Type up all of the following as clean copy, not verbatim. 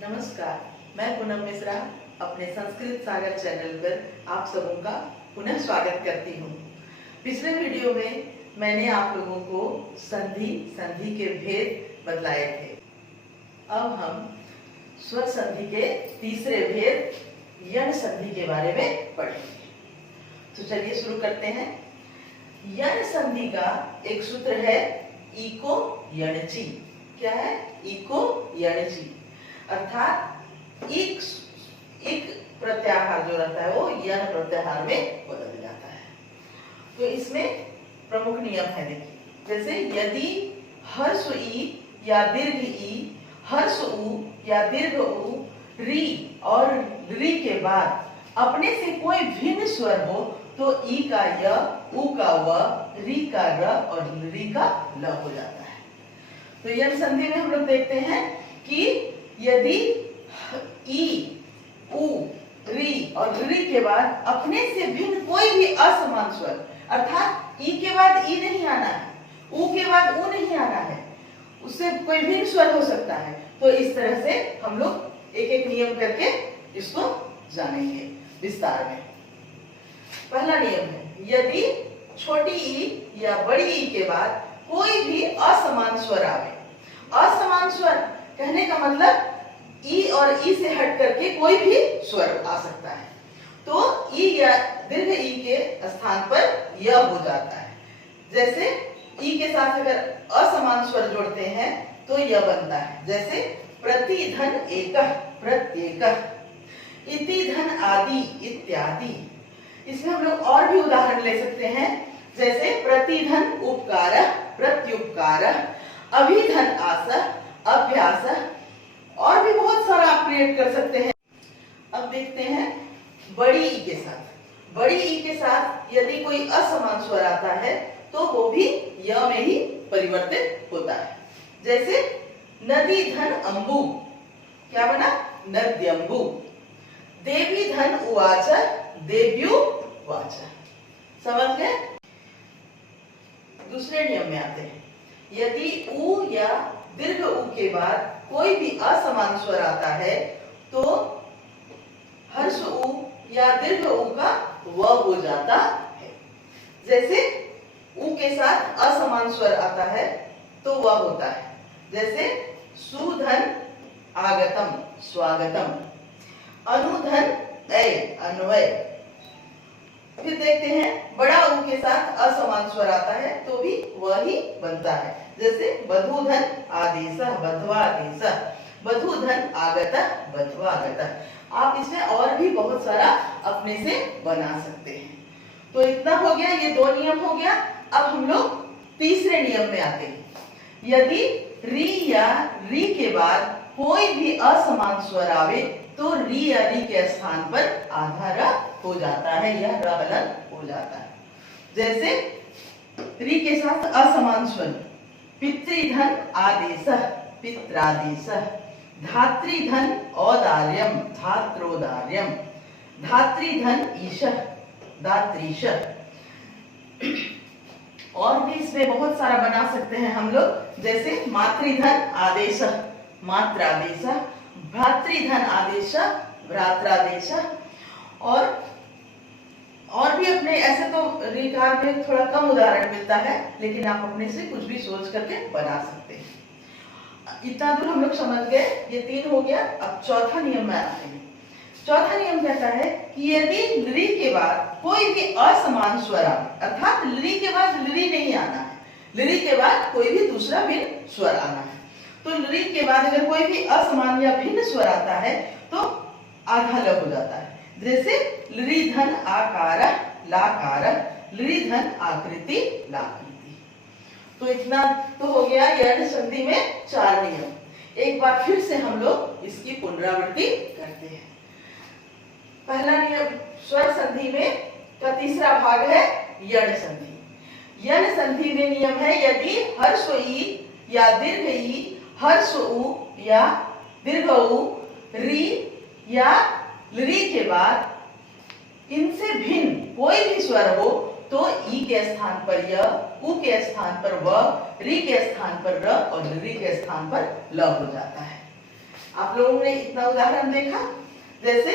नमस्कार, मैं पूनम मिश्रा अपने संस्कृत सागर चैनल पर आप सबों का पुनः स्वागत करती हूँ। पिछले वीडियो में मैंने आप लोगों को संधि के भेद बतलाए थे। अब हम स्वर संधि के तीसरे भेद यण संधि के बारे में पढ़ेंगे। तो चलिए शुरू करते हैं। यण संधि का एक सूत्र है इको यणचि। क्या है? इको यणचि, अर्थात एक प्रत्याहार जो रहता है वो यण प्रत्याहार में बदल जाता है। तो इसमें प्रमुख नियम है, देखिए। जैसे यदि हर्ष ई या दीर्घ ई, हर्ष उ या दीर्घ उ, री और री के बाद अपने से कोई भिन्न स्वर हो तो ई का य, उ का व, री का र और री का ल हो जाता है। तो यण संधि में हम लोग देखते हैं कि यदि ई, उ, री और री के बाद अपने से भिन्न कोई भी असमान स्वर, अर्थात ई के बाद ई नहीं आना है, उ के बाद उ नहीं आना है, उससे कोई भिन्न स्वर हो सकता है। तो इस तरह से हम लोग एक एक नियम करके इसको जानेंगे विस्तार में। पहला नियम है, यदि छोटी ई या बड़ी ई के बाद कोई भी असमान स्वर आवे। असमान स्वर कहने का मतलब ई और ई से हट करके कोई भी स्वर आ सकता है। तो ई या दीर्घ ई के स्थान पर य हो जाता है। जैसे ई के साथ अगर असमान स्वर जोड़ते हैं तो य बनता है। जैसे प्रतिधन एकः, प्रत्येकः, इति धन आदि, इत्यादि। इसमें हम लोग और भी उदाहरण ले सकते हैं। जैसे प्रतिधन उपकारः, प्रत्युपकारः, अभिधन आसः, अभ्यासः, और भी बहुत सारा आप क्रिएट कर सकते हैं। अब देखते हैं बड़ी ई के साथ। बड़ी ई के साथ यदि कोई असमान स्वर आता है तो वो भी य में ही परिवर्तित होता है। जैसे नदी धन अंबु, क्या बना? नद्यंबु। देवी धन उवाच, देव्युवाच। समझ गए? दूसरे नियम में आते हैं। यदि उ या दीर्घ उ के बाद कोई भी असमान स्वर आता है तो हर्ष उ या दीर्घ उ का व हो जाता है। जैसे उ के साथ असमान स्वर आता है तो व होता है। जैसे सुधन आगतम, स्वागतम, अनुधन ऐ, अन्वय। फिर देखते हैं बड़ा उ के साथ असमान स्वर आता है तो भी वह ही बनता है। जैसे बधूधन आदेशः, बध्वादेशः, बधूधन आगतः, बध्वागतः। आप इसमें और भी बहुत सारा अपने से बना सकते हैं। तो इतना हो गया, ये दो नियम हो गया। अब हम लोग तीसरे नियम में आते हैं। यदि री या री के बाद कोई भी असमान स्वर आवे तो री या री के स्थान पर आधा र हो जाता है या र अलग हो जाता है। जैसे री के साथ असमान स्वर, पितृधन आदेशः, पित्रादेशः, धात्रीधन औदार्यम, धात्रोदार्यम, धात्रीधन ईशः, दात्रीशः। और भी इसमें बहुत सारा बना सकते हैं हम लोग। जैसे मातृधन आदेशः, मात्रादेशः, भ्रातृधन आदेशः, भ्रात्रादेशः। और भी अपने ऐसे तो रीकार में थोड़ा कम उदाहरण मिलता है, लेकिन आप अपने से कुछ भी सोच करके बना सकते हैं। इतना दूर हम लोग समझ गए, ये तीन हो गया। अब चौथा नियम में आते हैं। चौथा नियम कहता है कि यदि लरी के बाद कोई भी असमान स्वर आए, अर्थात लरी के बाद लरी नहीं आना है, लरी के बाद कोई भी दूसरा भिन्न स्वर आना है। तो लरी के बाद अगर कोई भी असमान या भिन्न स्वर आता है तो आधा ल हो जाता है। जैसे लरी धन आकार, लाकार, लरी धन आकृति, लाकृति। तो इतना तो हो गया यण संधि में चार नियम। एक बार फिर से हम लोग इसकी पुनरावृत्ति करते हैं। पहला नियम स्वर संधि में का तीसरा भाग है यण संधि। यण संधि में नियम है, यदि हर्ष ई या दीर्घ ई, हर्ष उ या दीर्घ उ, री या लरी के बाद इनसे भिन्न कोई भी स्वर हो तो ई के स्थान पर य, उ के स्थान पर व, री के स्थान पर र और लरी के स्थान पर ल हो जाता है। आप लोगों ने इतना उदाहरण देखा, जैसे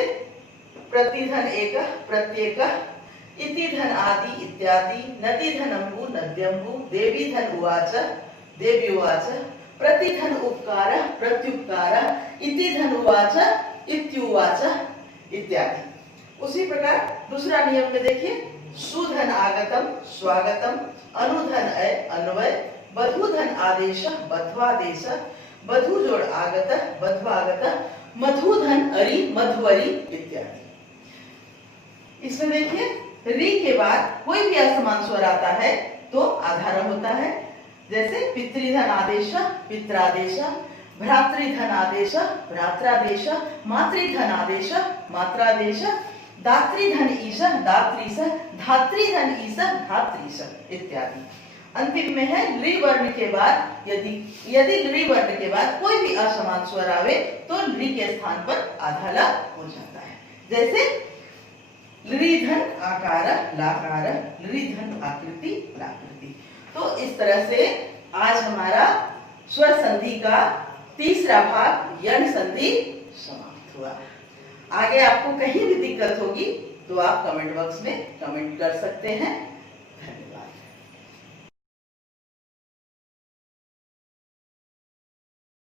प्रतिधन एक प्रत्येक, इति धन आदि इत्यादि, नदी धनम्बु नद्यम्बु, देवी धन उवाच देवी उवाच, प्रतिधन उपकार प्रत्युपकार, इति धन उवाच इत्युवाच इत्यादि। उसी प्रकार दूसरा नियम में देखिए, सुधन आगतम स्वागतम, अनुधन अन्वय, बधुधन आदेश बध्वादेश, बधु जोड़ आगत बध्वागत, मधुधन अरि मध्वरि इत्यादि। इसमें देखिए, रि के बाद कोई भी असमान स्वर आता है तो आधार होता है, जैसे पितृधन आदेश पित्रादेश, भ्रातृधन आदेश भ्रात्रादेश, मातृधन आदेश मात्रादेश, दातृधन ईश दात्रीश, धातृधन ईश धात्रीश इत्यादि। अंतिम में है लृ वर्ण के बाद, यदि लृ वर्ण के बाद कोई भी असमान स्वर आवे तो लृ के स्थान पर आधाला हो जाता है, जैसे लृधन आकार लाकार, लृधन आकृति लाकृति। तो इस तरह से आज हमारा स्वर संधि का तीसरा भाग यण संधि समाप्त हुआ। आगे आपको कहीं भी दिक्कत होगी तो आप कमेंट बॉक्स में कमेंट कर सकते हैं।